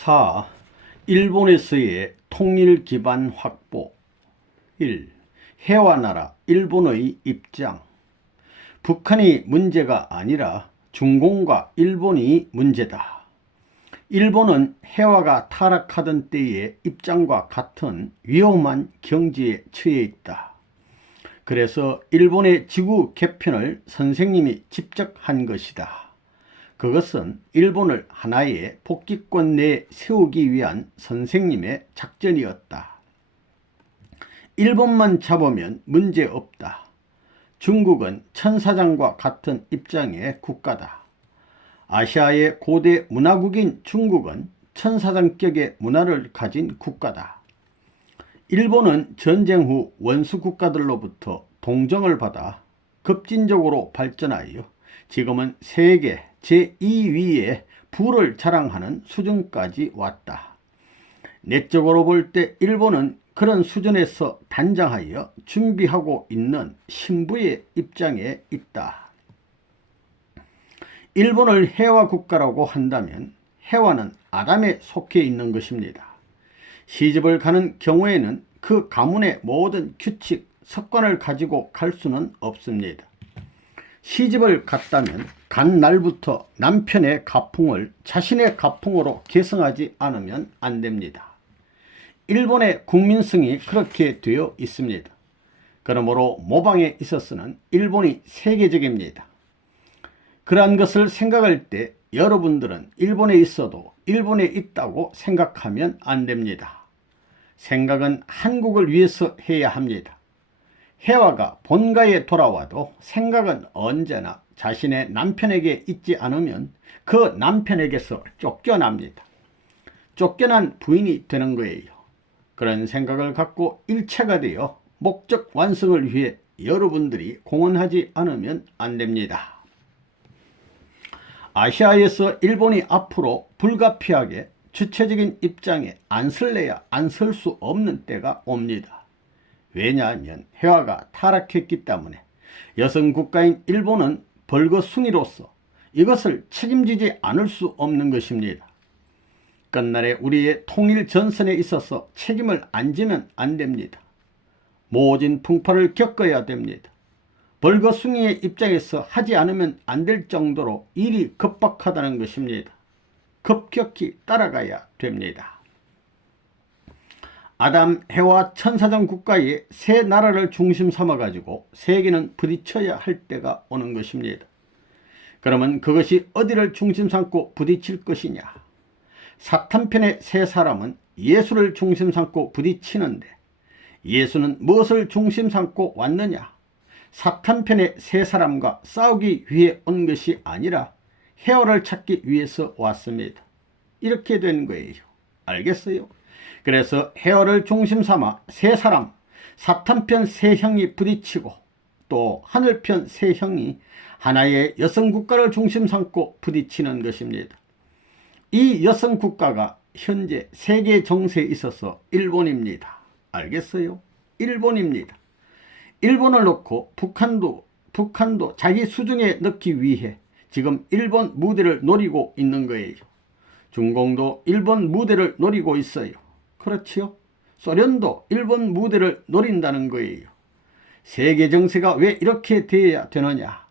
4. 일본에서의 통일 기반 확보. 1. 해와 나라 일본의 입장. 북한이 문제가 아니라 중공과 일본이 문제다. 일본은 해와가 타락하던 때의 입장과 같은 위험한 경지에 처해 있다. 그래서 일본의 지구 개편을 선생님이 직접 한 것이다. 그것은 일본을 하나의 복귀권 내에 세우기 위한 선생님의 작전이었다. 일본만 잡으면 문제없다. 중국은 천사장과 같은 입장의 국가다. 아시아의 고대 문화국인 중국은 천사장격의 문화를 가진 국가다. 일본은 전쟁 후 원수 국가들로부터 동정을 받아 급진적으로 발전하여 지금은 세계 제2위의 부를 자랑하는 수준까지 왔다. 내적으로 볼 때 일본은 그런 수준에서 단장하여 준비하고 있는 신부의 입장에 있다. 일본을 해와 국가라고 한다면 해와는 아담에 속해 있는 것입니다. 시집을 가는 경우에는 그 가문의 모든 규칙, 습관을 가지고 갈 수는 없습니다. 시집을 갔다면 간 날부터 남편의 가풍을 자신의 가풍으로 계승하지 않으면 안 됩니다. 일본의 국민성이 그렇게 되어 있습니다. 그러므로 모방에 있어서는 일본이 세계적입니다. 그러한 것을 생각할 때 여러분들은 일본에 있어도 일본에 있다고 생각하면 안 됩니다. 생각은 한국을 위해서 해야 합니다. 해와가 본가에 돌아와도 생각은 언제나 자신의 남편에게 있지 않으면 그 남편에게서 쫓겨납니다. 쫓겨난 부인이 되는 거예요. 그런 생각을 갖고 일체가 되어 목적 완성을 위해 여러분들이 공헌하지 않으면 안 됩니다. 아시아에서 일본이 앞으로 불가피하게 주체적인 입장에 안 설래야 안 설 수 없는 때가 옵니다. 왜냐하면 해와가 타락했기 때문에 여성 국가인 일본은 벌거숭이로서 이것을 책임지지 않을 수 없는 것입니다. 끝날에 우리의 통일 전선에 있어서 책임을 안 지면 안 됩니다. 모진 풍파를 겪어야 됩니다. 벌거숭이의 입장에서 하지 않으면 안 될 정도로 일이 급박하다는 것입니다. 급격히 따라가야 됩니다. 아담, 해와 천사장 국가의 세 나라를 중심 삼아가지고 세계는 부딪혀야 할 때가 오는 것입니다. 그러면 그것이 어디를 중심 삼고 부딪힐 것이냐? 사탄편의 세 사람은 예수를 중심 삼고 부딪히는데 예수는 무엇을 중심 삼고 왔느냐? 사탄편의 세 사람과 싸우기 위해 온 것이 아니라 해와를 찾기 위해서 왔습니다. 이렇게 된 거예요. 알겠어요? 그래서 해와를 중심 삼아 세 사람, 사탄편 세 형이 부딪히고 또 하늘편 세 형이 하나의 여성 국가를 중심 삼고 부딪히는 것입니다. 이 여성 국가가 현재 세계 정세에 있어서 일본입니다. 알겠어요? 일본입니다. 일본을 놓고 북한도 자기 수중에 넣기 위해 지금 일본 무대를 노리고 있는 거예요. 중공도 일본 무대를 노리고 있어요. 그렇지요? 소련도 일본 무대를 노린다는 거예요. 세계 정세가 왜 이렇게 되어야 되느냐?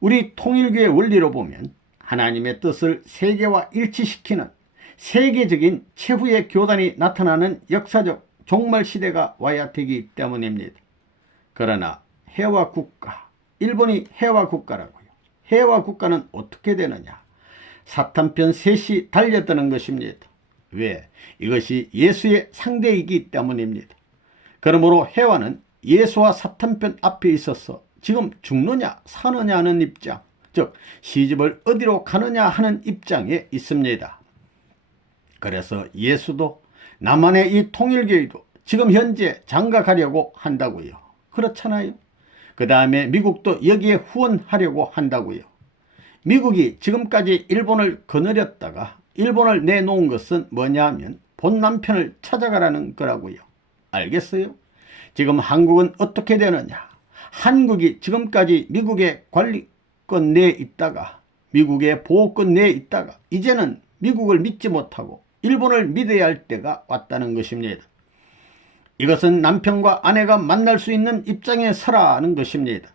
우리 통일교의 원리로 보면 하나님의 뜻을 세계와 일치시키는 세계적인 최후의 교단이 나타나는 역사적 종말 시대가 와야 되기 때문입니다. 그러나 해와 국가, 일본이 해와 국가라고요. 해와 국가는 어떻게 되느냐? 사탄편 셋이 달려드는 것입니다. 왜? 이것이 예수의 상대이기 때문입니다. 그러므로 해와는 예수와 사탄편 앞에 있어서 지금 죽느냐 사느냐 하는 입장, 즉 시집을 어디로 가느냐 하는 입장에 있습니다. 그래서 예수도 남한의 이 통일교회도 지금 현재 장가가려고 한다고요. 그렇잖아요. 그 다음에 미국도 여기에 후원하려고 한다고요. 미국이 지금까지 일본을 거느렸다가 일본을 내놓은 것은 뭐냐 하면 본 남편을 찾아가라는 거라고요. 알겠어요? 지금 한국은 어떻게 되느냐? 한국이 지금까지 미국의 관리권 내에 있다가 미국의 보호권 내에 있다가 이제는 미국을 믿지 못하고 일본을 믿어야 할 때가 왔다는 것입니다. 이것은 남편과 아내가 만날 수 있는 입장에 서라는 것입니다.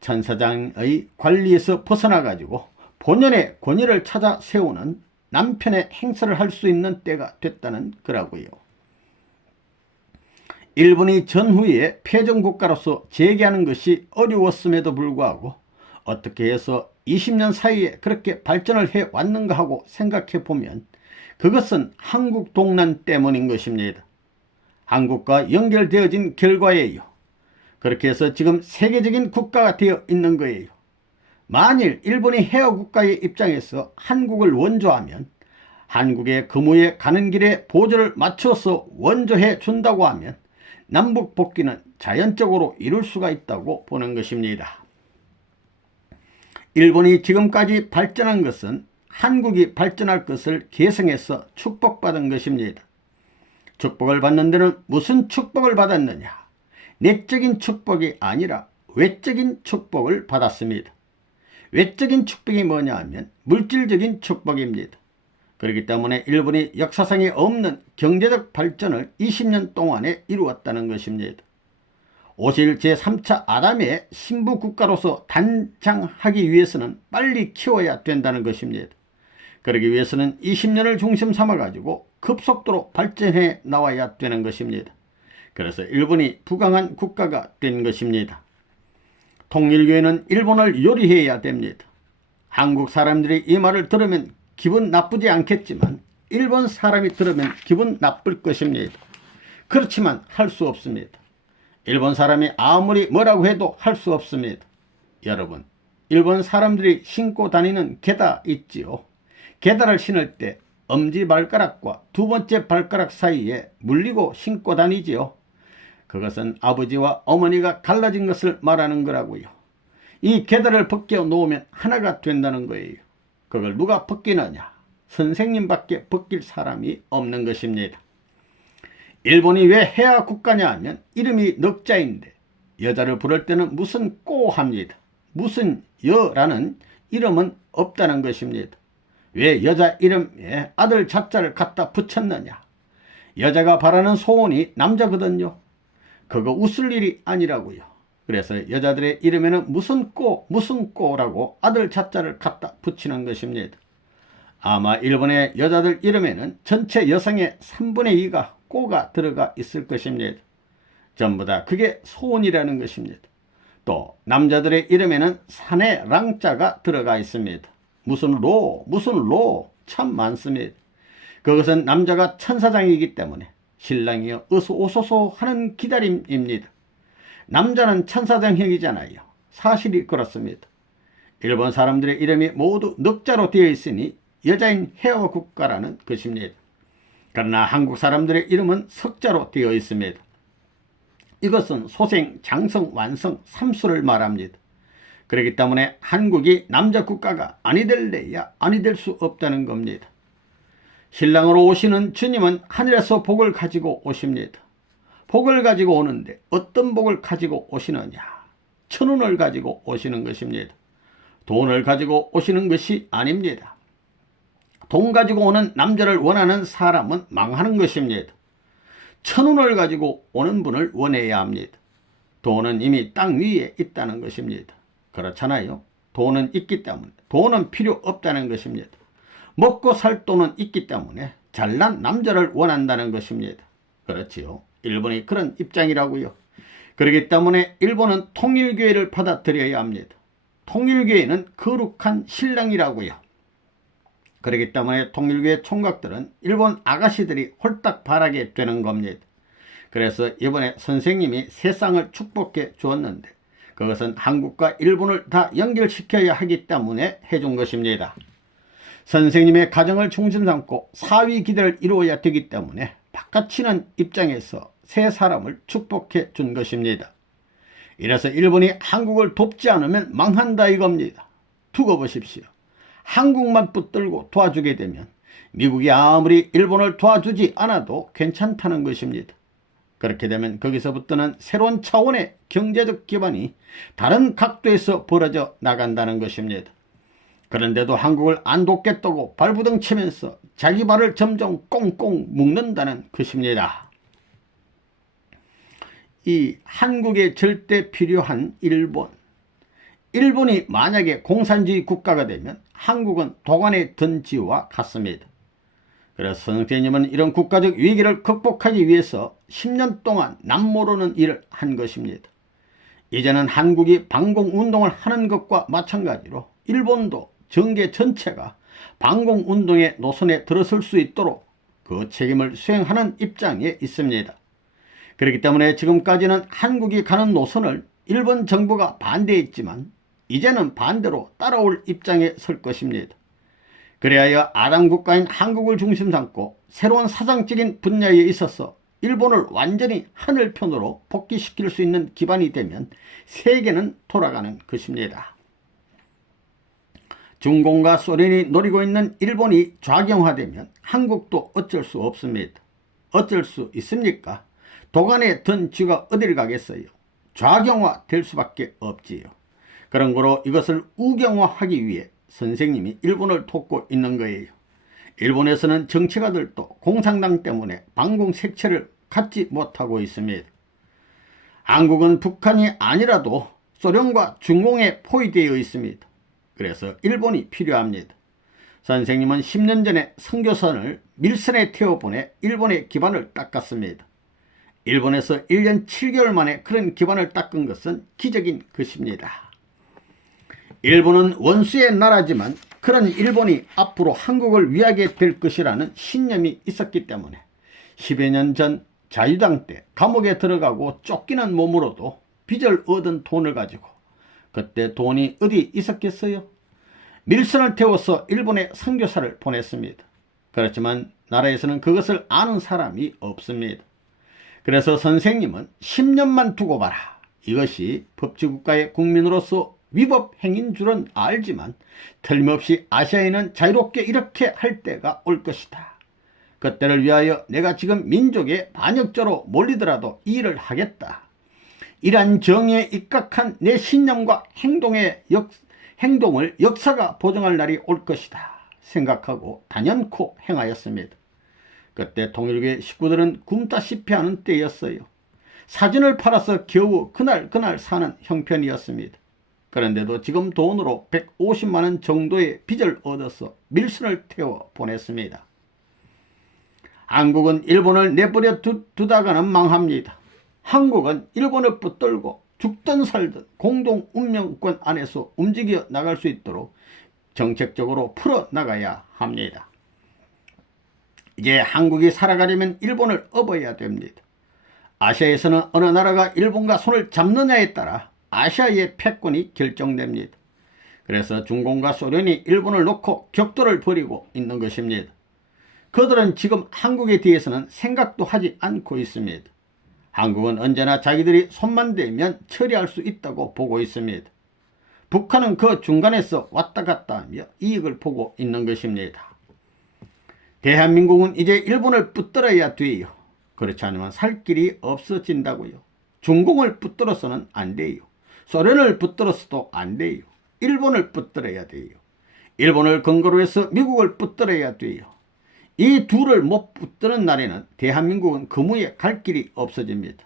천사장의 관리에서 벗어나 가지고 본연의 권위를 찾아 세우는 남편의 행세를 할 수 있는 때가 됐다는 거라고요. 일본이 전후에 패전국가로서 재기하는 것이 어려웠음에도 불구하고 어떻게 해서 20년 사이에 그렇게 발전을 해왔는가 하고 생각해 보면 그것은 한국 동란 때문인 것입니다. 한국과 연결되어진 결과예요. 그렇게 해서 지금 세계적인 국가가 되어 있는 거예요. 만일 일본이 해외 국가의 입장에서 한국을 원조하면 한국의 근무에 가는 길에 보조를 맞춰서 원조해 준다고 하면 남북 복귀는 자연적으로 이룰 수가 있다고 보는 것입니다. 일본이 지금까지 발전한 것은 한국이 발전할 것을 계승해서 축복받은 것입니다. 축복을 받는 데는 무슨 축복을 받았느냐? 내적인 축복이 아니라 외적인 축복을 받았습니다. 외적인 축복이 뭐냐 하면 물질적인 축복입니다. 그렇기 때문에 일본이 역사상에 없는 경제적 발전을 20년 동안에 이루었다는 것입니다. 오실 제3차 아담의 신부 국가로서 단장하기 위해서는 빨리 키워야 된다는 것입니다. 그러기 위해서는 20년을 중심 삼아가지고 급속도로 발전해 나와야 되는 것입니다. 그래서 일본이 부강한 국가가 된 것입니다. 통일교회는 일본을 요리해야 됩니다. 한국 사람들이 이 말을 들으면 기분 나쁘지 않겠지만 일본 사람이 들으면 기분 나쁠 것입니다. 그렇지만 할 수 없습니다. 일본 사람이 아무리 뭐라고 해도 할 수 없습니다. 여러분, 일본 사람들이 신고 다니는 게다 있지요. 게다를 신을 때 엄지발가락과 두 번째 발가락 사이에 물리고 신고 다니지요. 그것은 아버지와 어머니가 갈라진 것을 말하는 거라고요. 이 게다를 벗겨 놓으면 하나가 된다는 거예요. 그걸 누가 벗기느냐? 선생님밖에 벗길 사람이 없는 것입니다. 일본이 왜 해야 국가냐 하면 이름이 넉자인데 여자를 부를 때는 무슨 꼬 합니다. 무슨 여라는 이름은 없다는 것입니다. 왜 여자 이름에 아들 자자를 갖다 붙였느냐? 여자가 바라는 소원이 남자거든요. 그거 웃을 일이 아니라고요. 그래서 여자들의 이름에는 무슨 꼬라고 아들 자자를 갖다 붙이는 것입니다. 아마 일본의 여자들 이름에는 전체 여성의 3분의 2가 꼬가 들어가 있을 것입니다. 전부 다 그게 소원이라는 것입니다. 또 남자들의 이름에는 산의 랑자가 들어가 있습니다. 무슨 로 참 많습니다. 그것은 남자가 천사장이기 때문에 신랑이여 어서 오소서 하는 기다림입니다. 남자는 천사장형이잖아요. 사실이 그렇습니다. 일본 사람들의 이름이 모두 넉자로 되어 있으니 여자인 해어 국가라는 것입니다. 그러나 한국 사람들의 이름은 석자로 되어 있습니다. 이것은 소생, 장성, 완성, 삼수를 말합니다. 그렇기 때문에 한국이 남자 국가가 아니 될래야 아니 될 수 없다는 겁니다. 신랑으로 오시는 주님은 하늘에서 복을 가지고 오십니다. 복을 가지고 오는데 어떤 복을 가지고 오시느냐? 천운을 가지고 오시는 것입니다. 돈을 가지고 오시는 것이 아닙니다. 돈 가지고 오는 남자를 원하는 사람은 망하는 것입니다. 천운을 가지고 오는 분을 원해야 합니다. 돈은 이미 땅 위에 있다는 것입니다. 그렇잖아요. 돈은 있기 때문에 돈은 필요 없다는 것입니다. 먹고 살 돈은 있기 때문에 잘난 남자를 원한다는 것입니다. 그렇지요. 일본이 그런 입장이라고요. 그렇기 때문에 일본은 통일교회를 받아들여야 합니다. 통일교회는 거룩한 신랑이라고요. 그렇기 때문에 통일교회 총각들은 일본 아가씨들이 홀딱 바라게 되는 겁니다. 그래서 이번에 선생님이 세상을 축복해 주었는데 그것은 한국과 일본을 다 연결시켜야 하기 때문에 해준 것입니다. 선생님의 가정을 중심 삼고 사위 기대를 이루어야 되기 때문에 바깥치는 입장에서 세 사람을 축복해 준 것입니다. 이래서 일본이 한국을 돕지 않으면 망한다 이겁니다. 두고 보십시오. 한국만 붙들고 도와주게 되면 미국이 아무리 일본을 도와주지 않아도 괜찮다는 것입니다. 그렇게 되면 거기서부터는 새로운 차원의 경제적 기반이 다른 각도에서 벌어져 나간다는 것입니다. 그런데도 한국을 안 돕겠다고 발부둥치면서 자기 발을 점점 꽁꽁 묶는다는 것입니다. 이 한국에 절대 필요한 일본. 일본이 만약에 공산주의 국가가 되면 한국은 도관의 던지와 같습니다. 그래서 선생님은 이런 국가적 위기를 극복하기 위해서 10년 동안 남모르는 일을 한 것입니다. 이제는 한국이 반공운동을 하는 것과 마찬가지로 일본도 정계 전체가 반공운동의 노선에 들어설 수 있도록 그 책임을 수행하는 입장에 있습니다. 그렇기 때문에 지금까지는 한국이 가는 노선을 일본 정부가 반대했지만 이제는 반대로 따라올 입장에 설 것입니다. 그래야 아당국가인 한국을 중심 삼고 새로운 사상적인 분야에 있어서 일본을 완전히 하늘편으로 복귀시킬 수 있는 기반이 되면 세계는 돌아가는 것입니다. 중공과 소련이 노리고 있는 일본이 좌경화되면 한국도 어쩔 수 없습니다. 어쩔 수 있습니까? 도간에 든 쥐가 어디를 가겠어요? 좌경화 될 수밖에 없지요. 그런 거로 이것을 우경화하기 위해 선생님이 일본을 돕고 있는 거예요. 일본에서는 정치가들도 공산당 때문에 반공 색채를 갖지 못하고 있습니다. 한국은 북한이 아니라도 소련과 중공에 포위되어 있습니다. 그래서 일본이 필요합니다. 선생님은 10년 전에 선교선을 밀선에 태워보내 일본의 기반을 닦았습니다. 일본에서 1년 7개월 만에 그런 기반을 닦은 것은 기적인 것입니다. 일본은 원수의 나라지만 그런 일본이 앞으로 한국을 위하게 될 것이라는 신념이 있었기 때문에 10여 년 전 자유당 때 감옥에 들어가고 쫓기는 몸으로도 빚을 얻은 돈을 가지고 그때 돈이 어디 있었겠어요? 밀선을 태워서 일본에 선교사를 보냈습니다. 그렇지만 나라에서는 그것을 아는 사람이 없습니다. 그래서 선생님은 10년만 두고 봐라. 이것이 법치국가의 국민으로서 위법 행인 줄은 알지만 틀림없이 아시아에는 자유롭게 이렇게 할 때가 올 것이다. 그때를 위하여 내가 지금 민족의 반역자로 몰리더라도 이 일을 하겠다. 이러한 정의에 입각한 내 신념과 행동을 역사가 보정할 날이 올 것이다 생각하고 단연코 행하였습니다. 그때 통일교의 식구들은 굶다시피 하는 때였어요. 사진을 팔아서 겨우 그날 사는 형편이었습니다. 그런데도 지금 돈으로 150만 원 정도의 빚을 얻어서 밀선을 태워 보냈습니다. 한국은 일본을 내버려 두다가는 망합니다. 한국은 일본을 붙들고 죽든 살든 공동 운명권 안에서 움직여 나갈 수 있도록 정책적으로 풀어나가야 합니다. 이제 한국이 살아가려면 일본을 업어야 됩니다. 아시아에서는 어느 나라가 일본과 손을 잡느냐에 따라 아시아의 패권이 결정됩니다. 그래서 중공과 소련이 일본을 놓고 격돌을 벌이고 있는 것입니다. 그들은 지금 한국에 대해서는 생각도 하지 않고 있습니다. 한국은 언제나 자기들이 손만 대면 처리할 수 있다고 보고 있습니다. 북한은 그 중간에서 왔다 갔다 하며 이익을 보고 있는 것입니다. 대한민국은 이제 일본을 붙들어야 돼요. 그렇지 않으면 살 길이 없어진다고요. 중공을 붙들어서는 안 돼요. 소련을 붙들어서도 안 돼요. 일본을 붙들어야 돼요. 일본을 근거로 해서 미국을 붙들어야 돼요. 이 둘을 못 붙드는 날에는 대한민국은 그무에 갈 길이 없어집니다.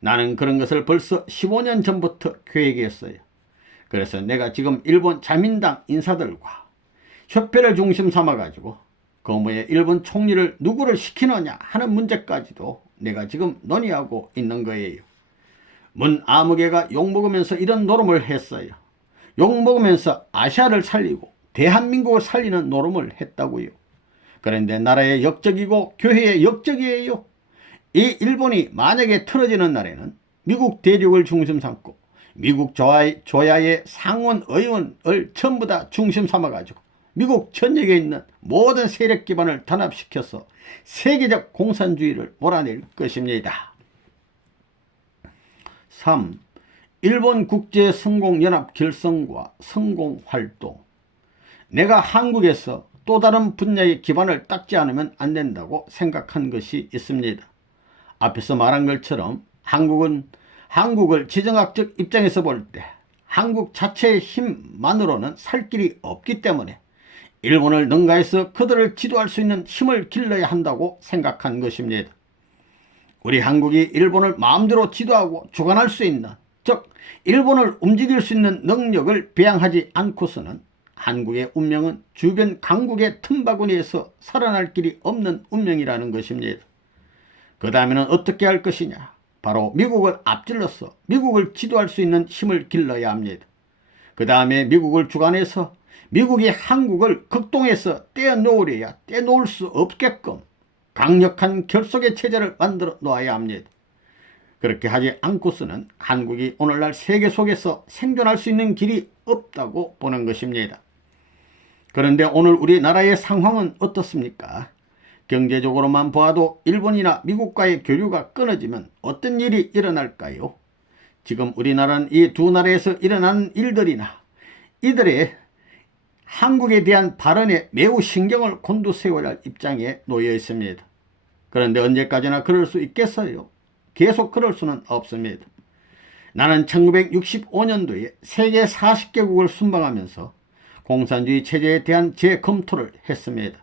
나는 그런 것을 벌써 15년 전부터 계획했어요. 그래서 내가 지금 일본 자민당 인사들과 협회를 중심 삼아가지고 그무에 일본 총리를 누구를 시키느냐 하는 문제까지도 내가 지금 논의하고 있는 거예요. 문아무개가 욕먹으면서 이런 노름을 했어요. 욕먹으면서 아시아를 살리고 대한민국을 살리는 노름을 했다고요. 그런데 나라의 역적이고 교회의 역적이에요. 이 일본이 만약에 틀어지는 날에는 미국 대륙을 중심 삼고 미국 조야의 상원 의원을 전부 다 중심 삼아가지고 미국 전역에 있는 모든 세력 기반을 단합시켜서 세계적 공산주의를 몰아낼 것입니다. 3. 일본 국제성공연합 결성과 성공활동. 내가 한국에서 또 다른 분야의 기반을 닦지 않으면 안 된다고 생각한 것이 있습니다. 앞에서 말한 것처럼 한국을 지정학적 입장에서 볼 때 한국 자체의 힘만으로는 살 길이 없기 때문에 일본을 능가해서 그들을 지도할 수 있는 힘을 길러야 한다고 생각한 것입니다. 우리 한국이 일본을 마음대로 지도하고 주관할 수 있는, 즉 일본을 움직일 수 있는 능력을 배양하지 않고서는 한국의 운명은 주변 강국의 틈바구니에서 살아날 길이 없는 운명이라는 것입니다. 그 다음에는 어떻게 할 것이냐? 바로 미국을 앞질러서 미국을 지도할 수 있는 힘을 길러야 합니다. 그 다음에 미국을 주관해서 미국이 한국을 극동에서 떼어놓을 수 없게끔 강력한 결속의 체제를 만들어 놓아야 합니다. 그렇게 하지 않고서는 한국이 오늘날 세계 속에서 생존할 수 있는 길이 없다고 보는 것입니다. 그런데 오늘 우리나라의 상황은 어떻습니까? 경제적으로만 보아도 일본이나 미국과의 교류가 끊어지면 어떤 일이 일어날까요? 지금 우리나라는 이 두 나라에서 일어나는 일들이나 이들의 한국에 대한 발언에 매우 신경을 곤두세워야 할 입장에 놓여 있습니다. 그런데 언제까지나 그럴 수 있겠어요? 계속 그럴 수는 없습니다. 나는 1965년도에 세계 40개국을 순방하면서 공산주의 체제에 대한 재검토를 했습니다.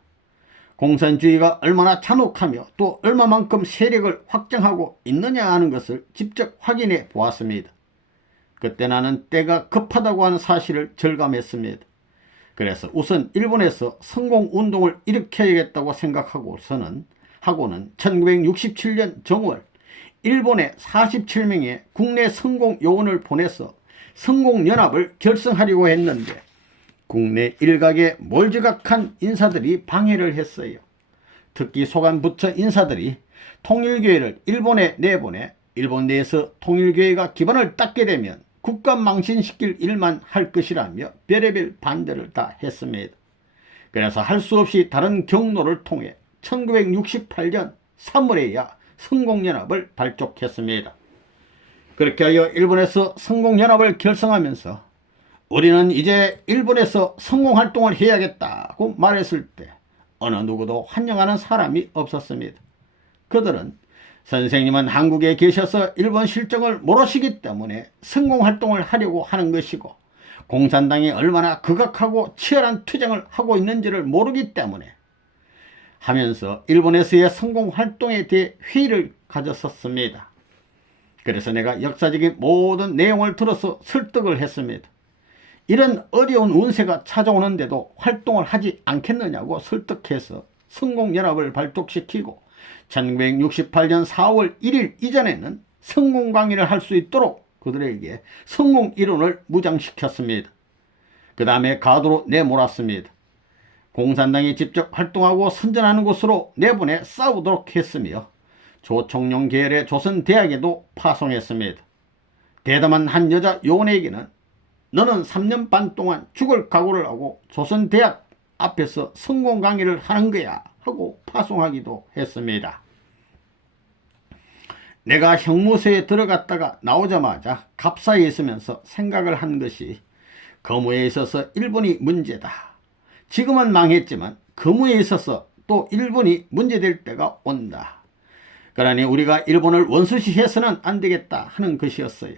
공산주의가 얼마나 잔혹하며 또 얼마만큼 세력을 확장하고 있느냐 하는 것을 직접 확인해 보았습니다. 그때 나는 때가 급하다고 하는 사실을 절감했습니다. 그래서 우선 일본에서 성공운동을 일으켜야겠다고 생각하고는 1967년 정월 일본에 47명의 국내 성공요원을 보내서 성공연합을 결성하려고 했는데 국내 일각의 몰지각한 인사들이 방해를 했어요. 특히 소관부처 인사들이 통일교회를 일본에 내보내 일본 내에서 통일교회가 기반을 닦게 되면 국가 망신시킬 일만 할 것이라며 별의별 반대를 다 했습니다. 그래서 할 수 없이 다른 경로를 통해 1968년 3월에야 성공연합을 발족했습니다. 그렇게 하여 일본에서 성공연합을 결성하면서 우리는 이제 일본에서 성공활동을 해야겠다고 말했을 때 어느 누구도 환영하는 사람이 없었습니다. 그들은 선생님은 한국에 계셔서 일본 실정을 모르시기 때문에 성공활동을 하려고 하는 것이고 공산당이 얼마나 극악하고 치열한 투쟁을 하고 있는지를 모르기 때문에 하면서 일본에서의 성공활동에 대해 회의를 가졌었습니다. 그래서 내가 역사적인 모든 내용을 들어서 설득을 했습니다. 이런 어려운 운세가 찾아오는데도 활동을 하지 않겠느냐고 설득해서 성공연합을 발족시키고 1968년 4월 1일 이전에는 성공 강의를 할 수 있도록 그들에게 성공 이론을 무장시켰습니다. 그 다음에 가도로 내몰았습니다. 공산당이 직접 활동하고 선전하는 곳으로 내보내 싸우도록 했으며 조총룡 계열의 조선대학에도 파송했습니다. 대담한 한 여자 요원에게는 너는 3년 반 동안 죽을 각오를 하고 조선대학 앞에서 성공 강의를 하는 거야 하고 파송하기도 했습니다. 내가 형무소에 들어갔다가 나오자마자 갑사에 있으면서 생각을 한 것이 거무에 있어서 일본이 문제다. 지금은 망했지만 거무에 있어서 또 일본이 문제될 때가 온다. 그러니 우리가 일본을 원수시해서는 안 되겠다 하는 것이었어요.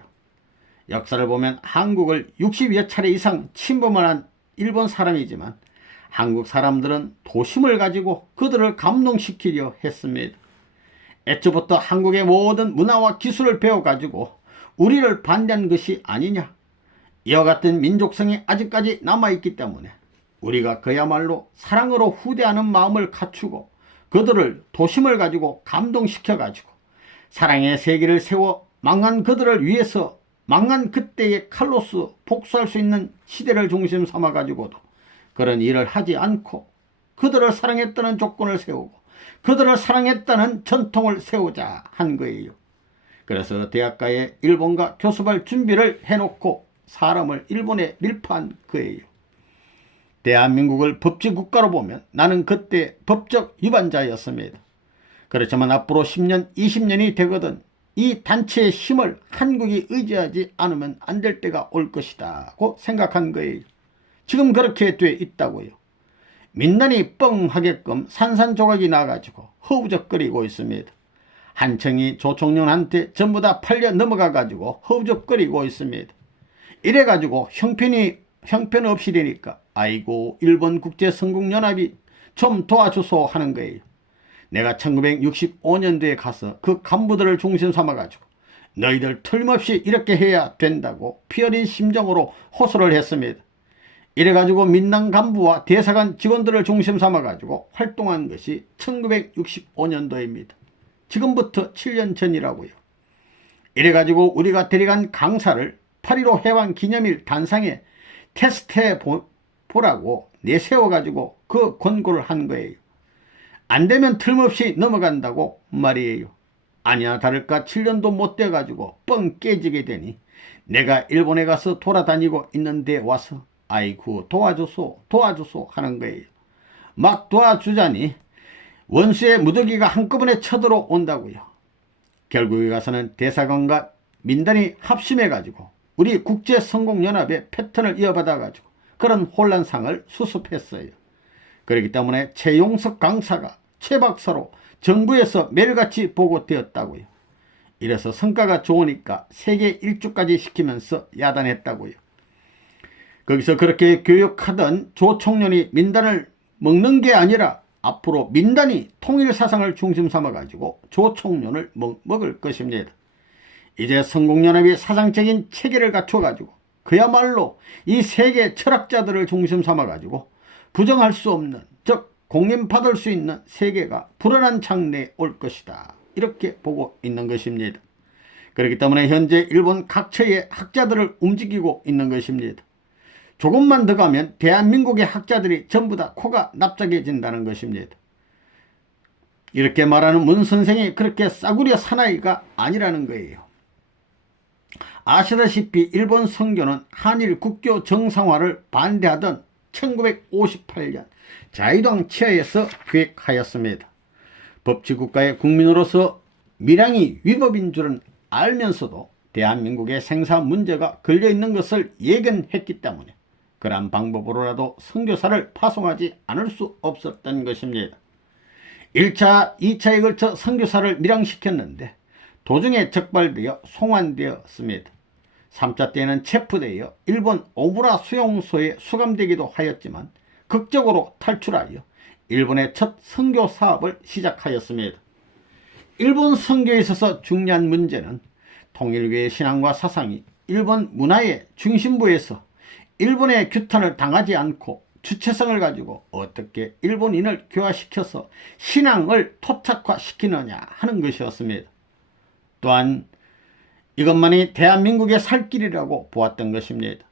역사를 보면 한국을 60여 차례 이상 침범을 한 일본 사람이지만 한국 사람들은 도심을 가지고 그들을 감동시키려 했습니다. 애초부터 한국의 모든 문화와 기술을 배워가지고 우리를 반대한 것이 아니냐. 이와 같은 민족성이 아직까지 남아있기 때문에 우리가 그야말로 사랑으로 후대하는 마음을 갖추고 그들을 도심을 가지고 감동시켜가지고 사랑의 세계를 세워 망한 그들을 위해서 망한 그때의 칼로스 복수할 수 있는 시대를 중심 삼아가지고도 그런 일을 하지 않고 그들을 사랑했다는 조건을 세우고 그들을 사랑했다는 전통을 세우자 한 거예요. 그래서 대학가에 일본과 교섭할 준비를 해놓고 사람을 일본에 밀파한 거예요. 대한민국을 법치국가로 보면 나는 그때 법적 위반자였습니다. 그렇지만 앞으로 10년, 20년이 되거든 이 단체의 힘을 한국이 의지하지 않으면 안 될 때가 올 것이다고 생각한 거예요. 지금 그렇게 돼 있다고요. 민난이 뻥하게끔 산산조각이 나가지고 허우적거리고 있습니다. 한청이 조총련한테 전부 다 팔려 넘어가 가지고 허우적거리고 있습니다. 이래가지고 형편없이 되니까 아이고 일본 국제성공연합이 좀 도와주소 하는 거예요. 내가 1965년도에 가서 그 간부들을 중심 삼아가지고 너희들 틀림없이 이렇게 해야 된다고 피어린 심정으로 호소를 했습니다. 이래가지고 민당 간부와 대사관 직원들을 중심 삼아가지고 활동한 것이 1965년도입니다. 지금부터 7년 전이라고요. 이래가지고 우리가 데려간 강사를 8.15 해방 기념일 단상에 테스트해 보라고 내세워가지고 그 권고를 한 거예요. 안 되면 틀림없이 넘어간다고 말이에요. 아니나 다를까 7년도 못 돼가지고 뻥 깨지게 되니 내가 일본에 가서 돌아다니고 있는데 와서 아이고 도와주소 하는 거예요. 막 도와주자니 원수의 무더기가 한꺼번에 쳐들어온다고요. 결국에 가서는 대사관과 민단이 합심해가지고 우리 국제성공연합의 패턴을 이어받아가지고 그런 혼란상을 수습했어요. 그렇기 때문에 최용석 강사가 최 박사로 정부에서 매일같이 보고되었다고요. 이래서 성과가 좋으니까 세계 일주까지 시키면서 야단했다고요. 거기서 그렇게 교육하던 조 총련이 민단을 먹는 게 아니라 앞으로 민단이 통일 사상을 중심 삼아가지고 조 총련을 먹을 것입니다. 이제 성공연합이 사상적인 체계를 갖춰가지고 그야말로 이 세계 철학자들을 중심 삼아가지고 부정할 수 없는, 즉 공인받을 수 있는 세계가 불안한 장래에 올 것이다. 이렇게 보고 있는 것입니다. 그렇기 때문에 현재 일본 각처의 학자들을 움직이고 있는 것입니다. 조금만 더 가면 대한민국의 학자들이 전부 다 코가 납작해진다는 것입니다. 이렇게 말하는 문 선생이 그렇게 싸구려 사나이가 아니라는 거예요. 아시다시피 일본 선교는 한일 국교 정상화를 반대하던 1958년 자유당 치하에서 기획하였습니다. 법치국가의 국민으로서 밀양이 위법인 줄은 알면서도 대한민국의 생사 문제가 걸려있는 것을 예견했기 때문에 그러한 방법으로라도 선교사를 파송하지 않을 수 없었던 것입니다. 1차, 2차에 걸쳐 선교사를 밀양시켰는데 도중에 적발되어 송환되었습니다. 3차 때에는 체포되어 일본 오무라 수용소에 수감되기도 하였지만 극적으로 탈출하여 일본의 첫 선교 사업을 시작하였습니다. 일본 선교에 있어서 중요한 문제는 통일교의 신앙과 사상이 일본 문화의 중심부에서 일본의 규탄을 당하지 않고 주체성을 가지고 어떻게 일본인을 교화시켜서 신앙을 토착화시키느냐 하는 것이었습니다. 또한 이것만이 대한민국의 살 길이라고 보았던 것입니다.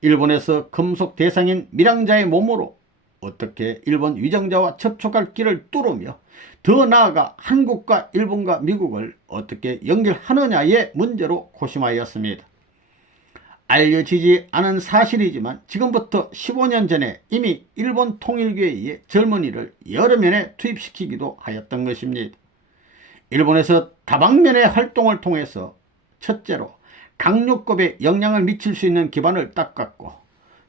일본에서 금속 대상인 밀양자의 몸으로 어떻게 일본 위정자와 접촉할 길을 뚫으며 더 나아가 한국과 일본과 미국을 어떻게 연결하느냐의 문제로 고심하였습니다. 알려지지 않은 사실이지만 지금부터 15년 전에 이미 일본 통일교회의 젊은이를 여러 면에 투입시키기도 하였던 것입니다. 일본에서 다방면의 활동을 통해서 첫째로 강요급에 영향을 미칠 수 있는 기반을 닦았고,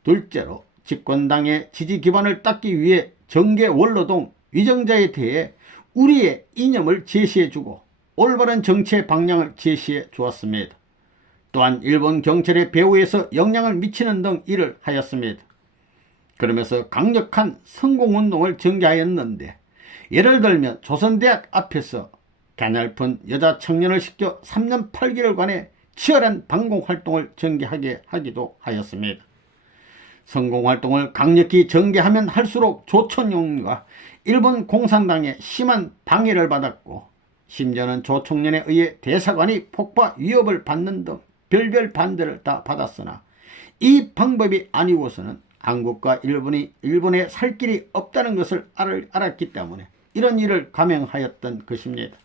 둘째로 집권당의 지지 기반을 닦기 위해 정계 원로동 위정자에 대해 우리의 이념을 제시해주고 올바른 정치의 방향을 제시해 주었습니다. 또한 일본 경찰의 배후에서 영향을 미치는 등 일을 하였습니다. 그러면서 강력한 성공운동을 전개하였는데, 예를 들면 조선대학 앞에서 가냘픈 여자 청년을 시켜 3년 8개월간의 치열한 방공활동을 전개하게 하기도 하였습니다. 성공활동을 강력히 전개하면 할수록 조총련과 일본 공산당의 심한 방해를 받았고, 심지어는 조총련에 의해 대사관이 폭파 위협을 받는 등 별별 반대를 다 받았으나 이 방법이 아니고서는 한국과 일본이 일본에 살 길이 없다는 것을 알았기 때문에 이런 일을 감행하였던 것입니다.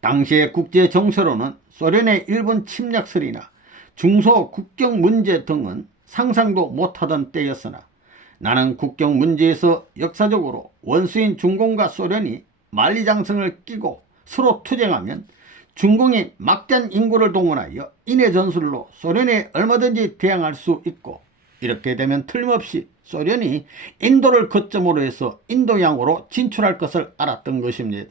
당시의 국제정세로는 소련의 일본 침략설이나 중소 국경 문제 등은 상상도 못하던 때였으나, 나는 국경 문제에서 역사적으로 원수인 중공과 소련이 만리장성을 끼고 서로 투쟁하면 중공이 막대한 인구를 동원하여 인해 전술로 소련에 얼마든지 대항할 수 있고, 이렇게 되면 틀림없이 소련이 인도를 거점으로 해서 인도양으로 진출할 것을 알았던 것입니다.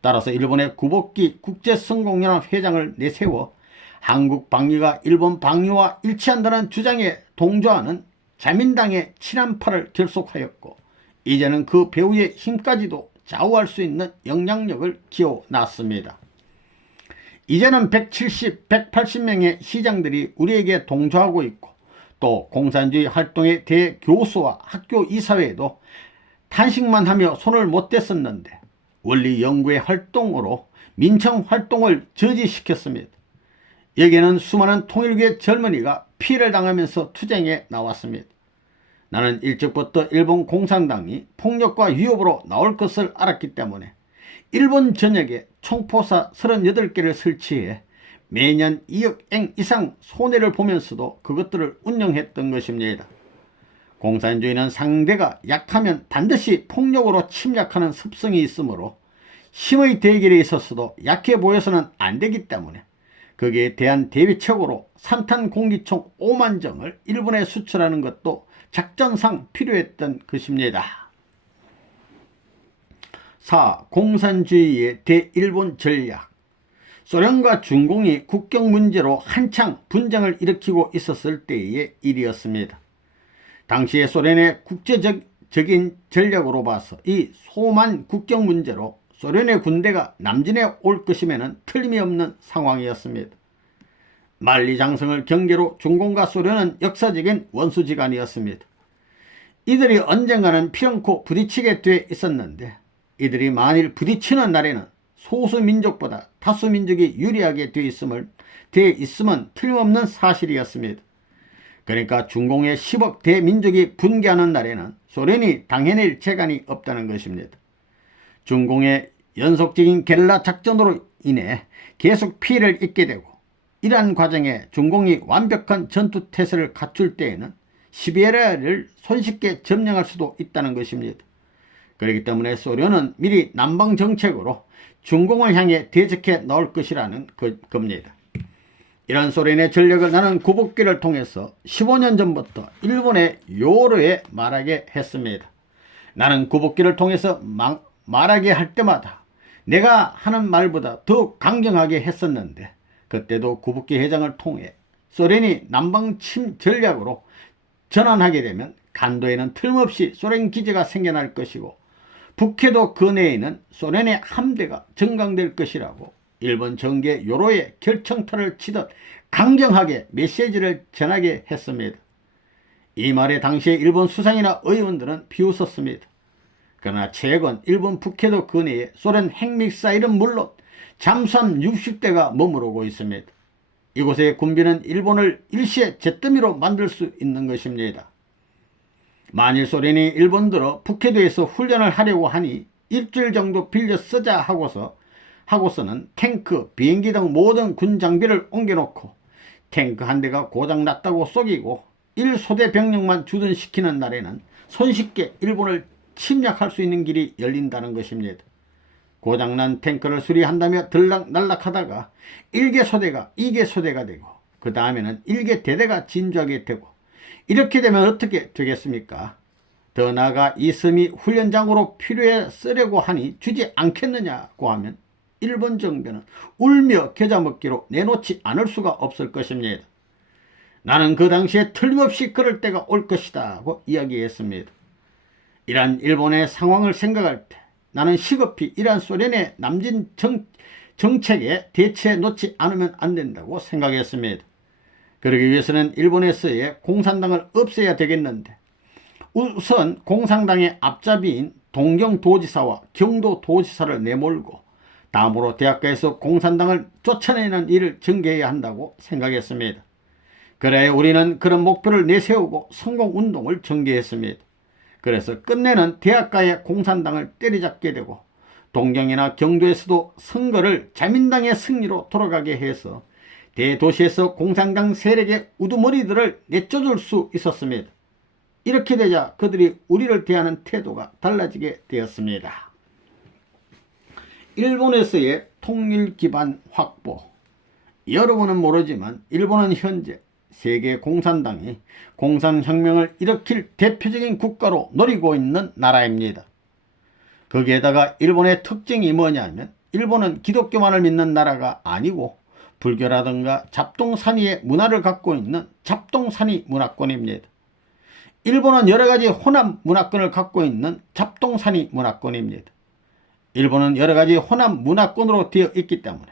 따라서 일본의 구복기 국제성공연합 회장을 내세워 한국 방위가 일본 방위와 일치한다는 주장에 동조하는 자민당의 친한파를 결속하였고 이제는 그 배후의 힘까지도 좌우할 수 있는 영향력을 키워놨습니다. 이제는 170, 180명의 시장들이 우리에게 동조하고 있고 또 공산주의 활동의 대교수와 학교 이사회에도 탄식만 하며 손을 못 댔었는데 원리 연구의 활동으로 민청 활동을 저지시켰습니다. 여기에는 수많은 통일교의 젊은이가 피해를 당하면서 투쟁에 나왔습니다. 나는 일찍부터 일본 공산당이 폭력과 위협으로 나올 것을 알았기 때문에 일본 전역에 총포사 38개를 설치해 매년 2억 엔 이상 손해를 보면서도 그것들을 운영했던 것입니다. 공산주의는 상대가 약하면 반드시 폭력으로 침략하는 습성이 있으므로 힘의 대결에 있어서도 약해 보여서는 안 되기 때문에 거기에 대한 대비책으로 산탄 공기총 5만 정을 일본에 수출하는 것도 작전상 필요했던 것입니다. 4. 공산주의의 대일본 전략. 소련과 중공이 국경 문제로 한창 분쟁을 일으키고 있었을 때의 일이었습니다. 당시에 소련의 국제적인 전략으로 봐서 이 소만 국경 문제로 소련의 군대가 남진에 올 것이면 틀림이 없는 상황이었습니다. 만리장성을 경계로 중공과 소련은 역사적인 원수지간이었습니다. 이들이 언젠가는 피렁고 부딪히게 돼 있었는데 이들이 만일 부딪히는 날에는 소수민족보다 다수민족이 유리하게 돼 있음은 틀림없는 사실이었습니다. 그러니까 중공의 10억 대민족이 분개하는 날에는 소련이 당해낼 재간이 없다는 것입니다. 중공의 연속적인 게릴라 작전으로 인해 계속 피해를 입게 되고 이러한 과정에 중공이 완벽한 전투태세를 갖출 때에는 시베리아를 손쉽게 점령할 수도 있다는 것입니다. 그렇기 때문에 소련은 미리 남방정책으로 중공을 향해 대적해 나올 것이라는 겁니다. 이런 소련의 전략을 나는 구복기를 통해서 15년 전부터 일본의 요로에 말하게 했습니다. 나는 구복기를 통해서 말하게 할 때마다 내가 하는 말보다 더 강경하게 했었는데 그때도 구복기 회장을 통해 소련이 남방침 전략으로 전환하게 되면 간도에는 틀림없이 소련 기지가 생겨날 것이고 북해도 그 내에는 소련의 함대가 증강될 것이라고 일본 정계 요로에 결정타를 치듯 강경하게 메시지를 전하게 했습니다. 이 말에 당시에 일본 수상이나 의원들은 비웃었습니다. 그러나 최근 일본 북해도 그 내에 소련 핵미사일은 물론 잠수함 60대가 머무르고 있습니다. 이곳의 군비는 일본을 일시에 잿더미로 만들 수 있는 것입니다. 만일 소련이 일본들어 북해도에서 훈련을 하려고 하니 일주일 정도 빌려 쓰자 하고서는 탱크, 비행기 등 모든 군 장비를 옮겨놓고 탱크 한 대가 고장났다고 속이고 1소대 병력만 주둔시키는 날에는 손쉽게 일본을 침략할 수 있는 길이 열린다는 것입니다. 고장난 탱크를 수리한다며 들락날락하다가 1개 소대가 2개 소대가 되고 그 다음에는 1개 대대가 진주하게 되고 이렇게 되면 어떻게 되겠습니까? 더 나아가 이 섬이 훈련장으로 필요해 쓰려고 하니 주지 않겠느냐고 하면 일본 정부는 울며 겨자 먹기로 내놓지 않을 수가 없을 것입니다. 나는 그 당시에 틀림없이 그럴 때가 올 것이다 고 이야기했습니다. 이러한 일본의 상황을 생각할 때 나는 시급히 이러한 소련의 남진 정책에 대처해 놓지 않으면 안 된다고 생각했습니다. 그러기 위해서는 일본에서의 공산당을 없애야 되겠는데 우선 공산당의 앞잡이인 동경도지사와 경도도지사를 내몰고 다음으로 대학가에서 공산당을 쫓아내는 일을 전개해야 한다고 생각했습니다. 그래야 우리는 그런 목표를 내세우고 성공운동을 전개했습니다. 그래서 끝내는 대학가의 공산당을 때려잡게 되고 동경이나 경도에서도 선거를 자민당의 승리로 돌아가게 해서 대도시에서 공산당 세력의 우두머리들을 내쫓을 수 있었습니다. 이렇게 되자 그들이 우리를 대하는 태도가 달라지게 되었습니다. 일본에서의 통일 기반 확보. 여러분은 모르지만 일본은 현재 세계 공산당이 공산혁명을 일으킬 대표적인 국가로 노리고 있는 나라입니다. 거기에다가 일본의 특징이 뭐냐면 일본은 기독교만을 믿는 나라가 아니고 불교라든가 잡동사니의 문화를 갖고 있는 잡동사니 문화권입니다. 일본은 여러가지 혼합 문화권을 갖고 있는 잡동사니 문화권입니다. 일본은 여러가지 혼합 문화권으로 되어 있기 때문에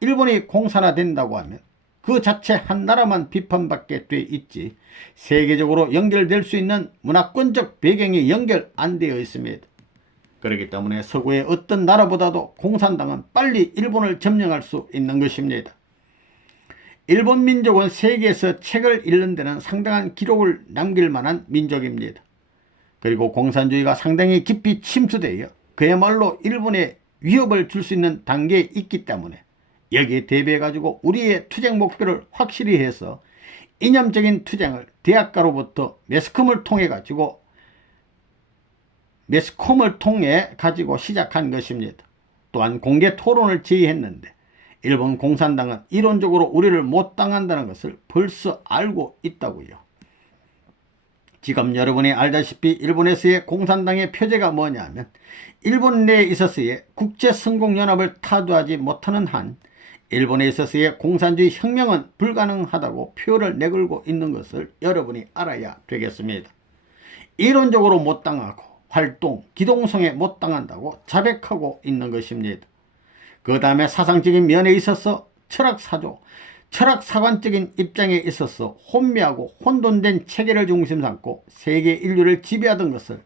일본이 공산화된다고 하면 그 자체 한 나라만 비판받게 돼 있지 세계적으로 연결될 수 있는 문화권적 배경이 연결 안 되어 있습니다. 그렇기 때문에 서구의 어떤 나라보다도 공산당은 빨리 일본을 점령할 수 있는 것입니다. 일본 민족은 세계에서 책을 읽는 데는 상당한 기록을 남길 만한 민족입니다. 그리고 공산주의가 상당히 깊이 침투되어 그야말로 일본에 위협을 줄 수 있는 단계에 있기 때문에 여기에 대비해 가지고 우리의 투쟁 목표를 확실히 해서 이념적인 투쟁을 대학가로부터 매스컴을 통해 가지고 시작한 것입니다. 또한 공개 토론을 제의했는데 일본 공산당은 이론적으로 우리를 못 당한다는 것을 벌써 알고 있다고요. 지금 여러분이 알다시피 일본에서의 공산당의 표제가 뭐냐면 일본 내에 있어서의 국제성공연합을 타도하지 못하는 한 일본에 있어서의 공산주의 혁명은 불가능하다고 표를 내걸고 있는 것을 여러분이 알아야 되겠습니다. 이론적으로 못 당하고 활동, 기동성에 못 당한다고 자백하고 있는 것입니다. 그 다음에 사상적인 면에 있어서 철학사조, 철학사관적인 입장에 있어서 혼미하고 혼돈된 체계를 중심 삼고 세계 인류를 지배하던 것을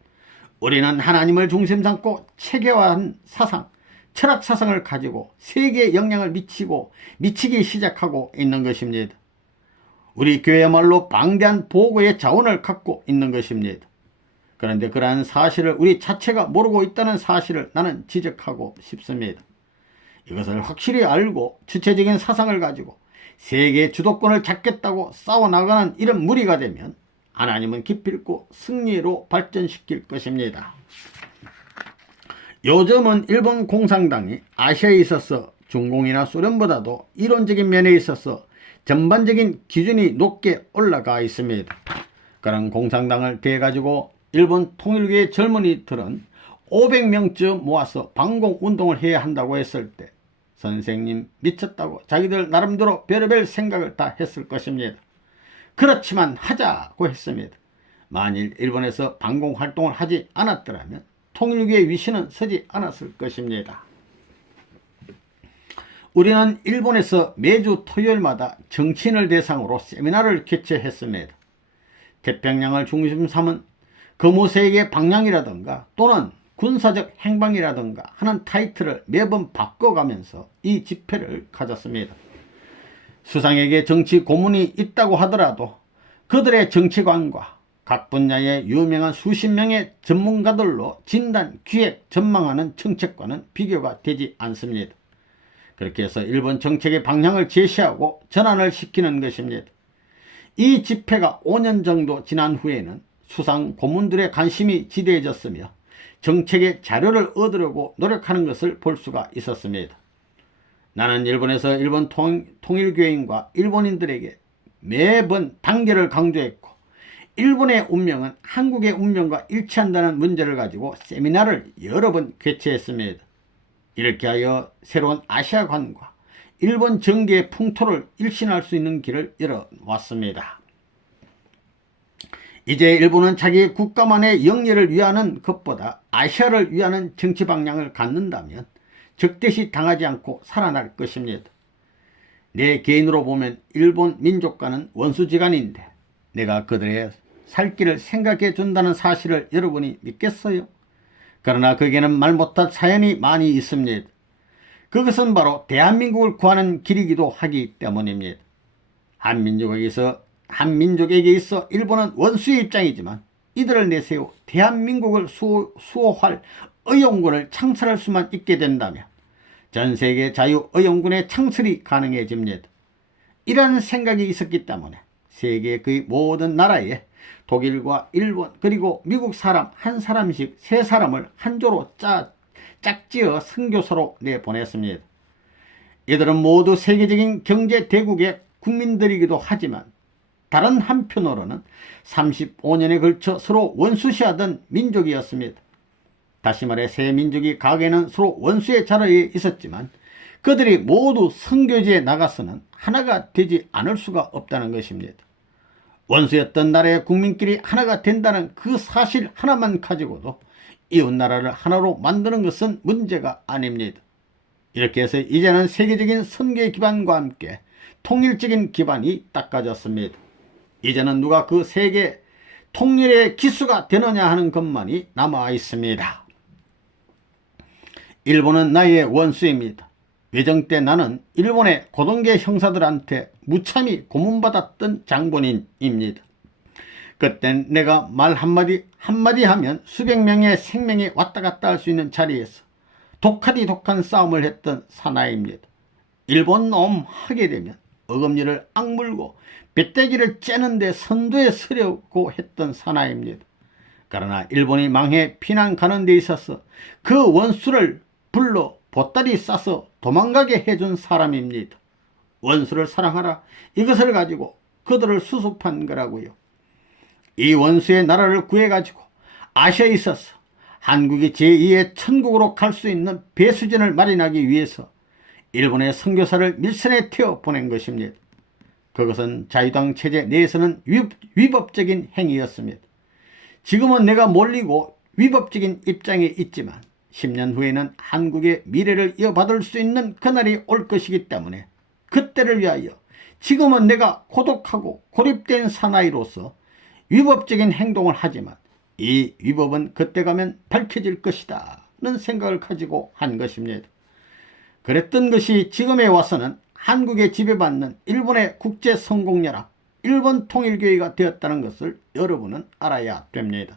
우리는 하나님을 중심 삼고 체계화한 사상, 철학사상을 가지고 세계에 영향을 미치기 시작하고 있는 것입니다. 우리 교회야말로 방대한 보고의 자원을 갖고 있는 것입니다. 그런데 그러한 사실을 우리 자체가 모르고 있다는 사실을 나는 지적하고 싶습니다. 이것을 확실히 알고 주체적인 사상을 가지고 세계 주도권을 잡겠다고 싸워나가는 이런 무리가 되면 하나님은 기필코 승리로 발전시킬 것입니다. 요즘은 일본 공산당이 아시아에 있어서 중공이나 소련보다도 이론적인 면에 있어서 전반적인 기준이 높게 올라가 있습니다. 그런 공산당을 대가지고 일본 통일교의 젊은이들은 500명쯤 모아서 방공운동을 해야 한다고 했을 때 선생님 미쳤다고 자기들 나름대로 별의별 생각을 다 했을 것입니다. 그렇지만 하자고 했습니다. 만일 일본에서 방공활동을 하지 않았더라면 통일교의 위신은 서지 않았을 것입니다. 우리는 일본에서 매주 토요일마다 정치인을 대상으로 세미나를 개최했습니다. 태평양을 중심 삼은 거무세계의 방향이라든가 또는 군사적 행방이라든가 하는 타이틀을 매번 바꿔가면서 이 집회를 가졌습니다. 수상에게 정치 고문이 있다고 하더라도 그들의 정치관과 각 분야의 유명한 수십 명의 전문가들로 진단, 기획, 전망하는 정책과는 비교가 되지 않습니다. 그렇게 해서 일본 정책의 방향을 제시하고 전환을 시키는 것입니다. 이 집회가 5년 정도 지난 후에는 수상 고문들의 관심이 지대해졌으며 정책의 자료를 얻으려고 노력하는 것을 볼 수가 있었습니다. 나는 일본에서 일본 통일교인과 일본인들에게 매번 단결을 강조했고 일본의 운명은 한국의 운명과 일치한다는 문제를 가지고 세미나를 여러 번 개최했습니다. 이렇게 하여 새로운 아시아관과 일본 정계의 풍토를 일신할 수 있는 길을 열어왔습니다. 이제 일본은 자기 국가만의 영예를 위하는 것보다 아시아를 위하는 정치 방향을 갖는다면 적대시 당하지 않고 살아날 것입니다. 내 개인으로 보면 일본 민족과는 원수지간인데 내가 그들의 살 길을 생각해 준다는 사실을 여러분이 믿겠어요? 그러나 거기에는 말 못할 사연이 많이 있습니다. 그것은 바로 대한민국을 구하는 길이기도 하기 때문입니다. 한민족에게 있어 일본은 원수의 입장이지만 이들을 내세워 대한민국을 수호할 의용군을 창설할 수만 있게 된다면 전세계 자유의용군의 창설이 가능해집니다. 이러한 생각이 있었기 때문에 세계 거의 모든 나라에 독일과 일본 그리고 미국 사람 한 사람씩 세 사람을 한 조로 짝지어 선교사로 내보냈습니다. 이들은 모두 세계적인 경제 대국의 국민들이기도 하지만 다른 한편으로는 35년에 걸쳐 서로 원수시하던 민족이었습니다. 다시 말해 세 민족이 과거에는 서로 원수의 자리에 있었지만 그들이 모두 선교지에 나가서는 하나가 되지 않을 수가 없다는 것입니다. 원수였던 나라의 국민끼리 하나가 된다는 그 사실 하나만 가지고도 이웃나라를 하나로 만드는 것은 문제가 아닙니다. 이렇게 해서 이제는 세계적인 선교의 기반과 함께 통일적인 기반이 닦아졌습니다. 이제는 누가 그 세계 통일의 기수가 되느냐 하는 것만이 남아 있습니다. 일본은 나의 원수입니다. 외정 때 나는 일본의 고등계 형사들한테 무참히 고문받았던 장본인입니다. 그땐 내가 말 한마디 하면 수백 명의 생명이 왔다 갔다 할 수 있는 자리에서 독하디 독한 싸움을 했던 사나이입니다. 일본 놈 하게 되면 어금니를 악물고 배때기를 째는데 선두에 서려고 했던 사나이입니다. 그러나 일본이 망해 피난 가는 데 있어서 그 원수를 불러 보따리 싸서 도망가게 해준 사람입니다. 원수를 사랑하라, 이것을 가지고 그들을 수습한 거라고요. 이 원수의 나라를 구해가지고 아시아에 있어서 한국이 제2의 천국으로 갈 수 있는 배수진을 마련하기 위해서 일본의 선교사를 밀선에 태워 보낸 것입니다. 그것은 자유당 체제 내에서는 위법적인 행위였습니다. 지금은 내가 몰리고 위법적인 입장에 있지만 10년 후에는 한국의 미래를 이어받을 수 있는 그날이 올 것이기 때문에 그때를 위하여 지금은 내가 고독하고 고립된 사나이로서 위법적인 행동을 하지만 이 위법은 그때 가면 밝혀질 것이다 는 생각을 가지고 한 것입니다. 그랬던 것이 지금에 와서는 한국에 지배받는 일본의 국제성공연합 일본통일교회가 되었다는 것을 여러분은 알아야 됩니다.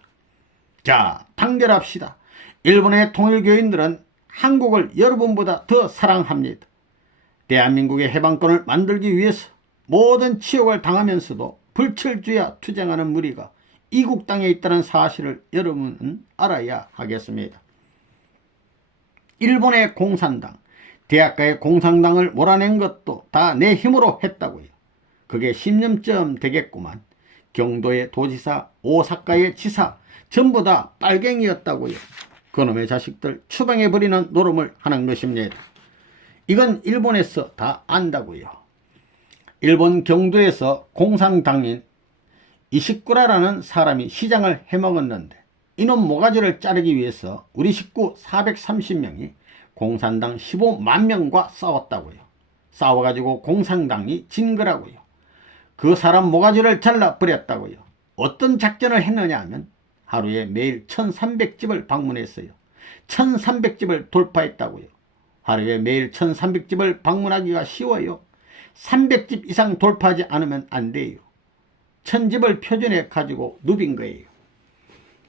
자, 단결합시다. 일본의 통일교인들은 한국을 여러분보다 더 사랑합니다. 대한민국의 해방권을 만들기 위해서 모든 치욕을 당하면서도 불철주야 투쟁하는 무리가 이국 땅에 있다는 사실을 여러분은 알아야 하겠습니다. 일본의 공산당, 대학가의 공산당을 몰아낸 것도 다 내 힘으로 했다고요. 그게 10년쯤 되겠구만. 경도의 도지사, 오사카의 지사 전부 다 빨갱이였다고요. 그놈의 자식들 추방해버리는 노름을 하는 것입니다. 이건 일본에서 다 안다고요. 일본 경도에서 공산당인 이시쿠라라는 사람이 시장을 해먹었는데 이놈 모가지를 자르기 위해서 우리 식구 430명이 공산당 15만 명과 싸웠다고요. 싸워가지고 공산당이 진 거라고요. 그 사람 모가지를 잘라버렸다고요. 어떤 작전을 했느냐 하면 하루에 매일 1300집을 방문했어요. 1300집을 돌파했다고요. 하루에 매일 1300집을 방문하기가 쉬워요. 300집 이상 돌파하지 않으면 안 돼요. 1000집을 표준에 가지고 누빈 거예요.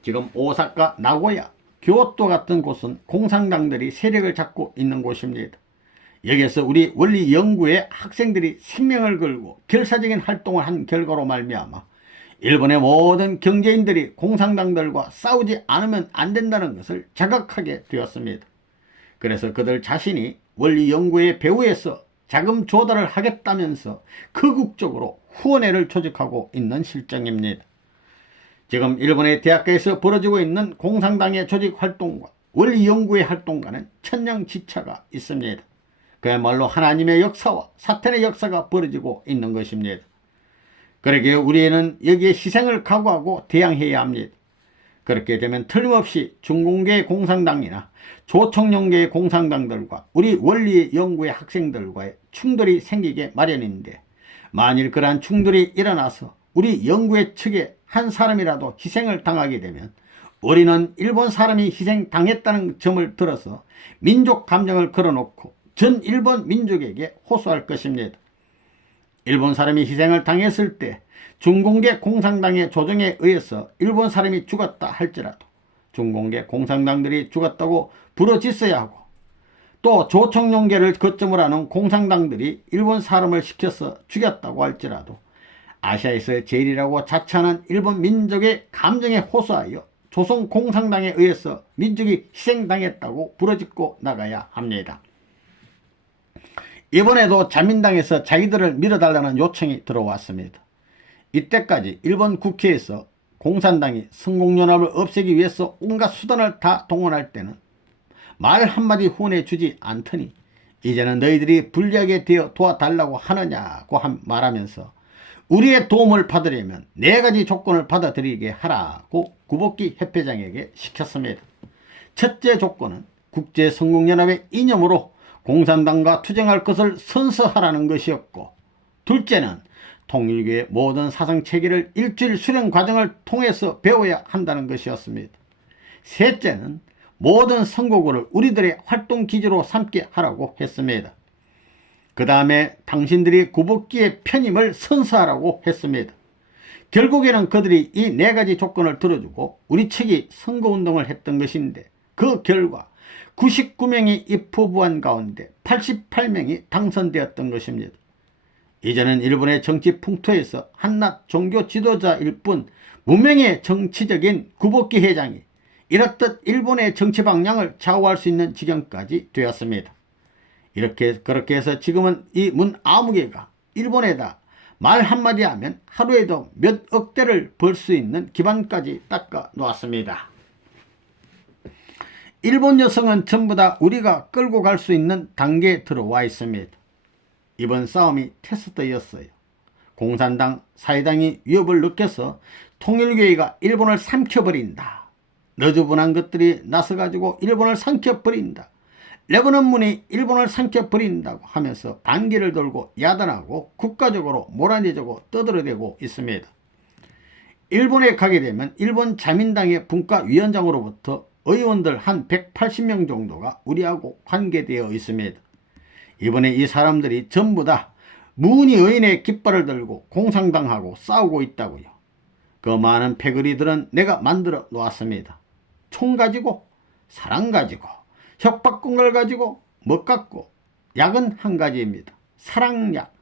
지금 오사카, 나고야, 교토 같은 곳은 공산당들이 세력을 잡고 있는 곳입니다. 여기에서 우리 원리 연구의 학생들이 생명을 걸고 결사적인 활동을 한 결과로 말미암아 일본의 모든 경제인들이 공산당들과 싸우지 않으면 안 된다는 것을 자각하게 되었습니다. 그래서 그들 자신이 원리 연구의 배후에서 자금 조달을 하겠다면서 극국적으로 후원회를 조직하고 있는 실정입니다. 지금 일본의 대학가에서 벌어지고 있는 공산당의 조직 활동과 원리 연구의 활동과는 천냥지차가 있습니다. 그야말로 하나님의 역사와 사탄의 역사가 벌어지고 있는 것입니다. 그러기에 우리는 여기에 희생을 각오하고 대항해야 합니다. 그렇게 되면 틀림없이 중공계 공산당이나 조총련계의 공산당들과 우리 원리 연구의 학생들과의 충돌이 생기게 마련인데 만일 그러한 충돌이 일어나서 우리 연구의 측에 한 사람이라도 희생을 당하게 되면 우리는 일본 사람이 희생당했다는 점을 들어서 민족 감정을 걸어놓고 전 일본 민족에게 호소할 것입니다. 일본 사람이 희생을 당했을 때 중공계 공산당의 조정에 의해서 일본 사람이 죽었다 할지라도 중공계 공산당들이 죽었다고 부르짖어야 하고 또 조총련계를 거점으로 하는 공산당들이 일본 사람을 시켜서 죽였다고 할지라도 아시아에서 제일이라고 자처하는 일본 민족의 감정에 호소하여 조선 공산당에 의해서 민족이 희생당했다고 부르짖고 나가야 합니다. 이번에도 자민당에서 자기들을 밀어달라는 요청이 들어왔습니다. 이때까지 일본 국회에서 공산당이 성공연합을 없애기 위해서 온갖 수단을 다 동원할 때는 말 한마디 후원해 주지 않더니 이제는 너희들이 불리하게 되어 도와달라고 하느냐고 말하면서 우리의 도움을 받으려면 4가지 조건을 받아들이게 하라고 구복기 협회장에게 시켰습니다. 첫째 조건은 국제성공연합의 이념으로 공산당과 투쟁할 것을 선서하라는 것이었고, 둘째는 통일교의 모든 사상체계를 일주일 수련 과정을 통해서 배워야 한다는 것이었습니다. 셋째는 모든 선거구를 우리들의 활동 기지로 삼게 하라고 했습니다. 그 다음에 당신들이 구복기의 편임을 선서하라고 했습니다. 결국에는 그들이 이 4가지 조건을 들어주고 우리 측이 선거운동을 했던 것인데, 그 결과 99명이 입후보한 가운데 88명이 당선되었던 것입니다. 이제는 일본의 정치 풍토에서 한낱 종교 지도자일 뿐 무명의 정치적인 구복기 회장이 이렇듯 일본의 정치 방향을 좌우할 수 있는 지경까지 되었습니다. 그렇게 해서 지금은 이 문아무개가 일본에다 말 한마디 하면 하루에도 몇 억대를 벌 수 있는 기반까지 닦아 놓았습니다. 일본 여성은 전부 다 우리가 끌고 갈 수 있는 단계에 들어와 있습니다. 이번 싸움이 테스트였어요. 공산당, 사회당이 위협을 느껴서 통일교회가 일본을 삼켜버린다. 너저분한 것들이 나서가지고 일본을 삼켜버린다. 레바논문이 일본을 삼켜버린다고 하면서 반기를 돌고 야단하고 국가적으로 몰아내자고 떠들어대고 있습니다. 일본에 가게 되면 일본 자민당의 분과위원장으로부터 의원들 한 180명 정도가 우리하고 관계되어 있습니다. 이번에 이 사람들이 전부 다 무늬 의인의 깃발을 들고 공산당하고 싸우고 있다고요. 그 많은 패거리들은 내가 만들어 놓았습니다. 총 가지고, 사랑 가지고, 협박공갈 가지고, 못 갖고, 약은 한 가지입니다. 사랑약.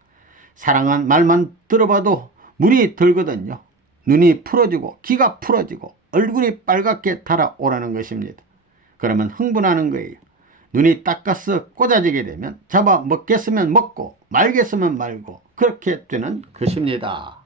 사랑한 말만 들어봐도 물이 들거든요. 눈이 풀어지고 귀가 풀어지고 얼굴이 빨갛게 달아오라는 것입니다. 그러면 흥분하는 거예요. 눈이 닦아서 꽂아지게 되면 잡아 먹겠으면 먹고 말겠으면 말고 그렇게 되는 것입니다.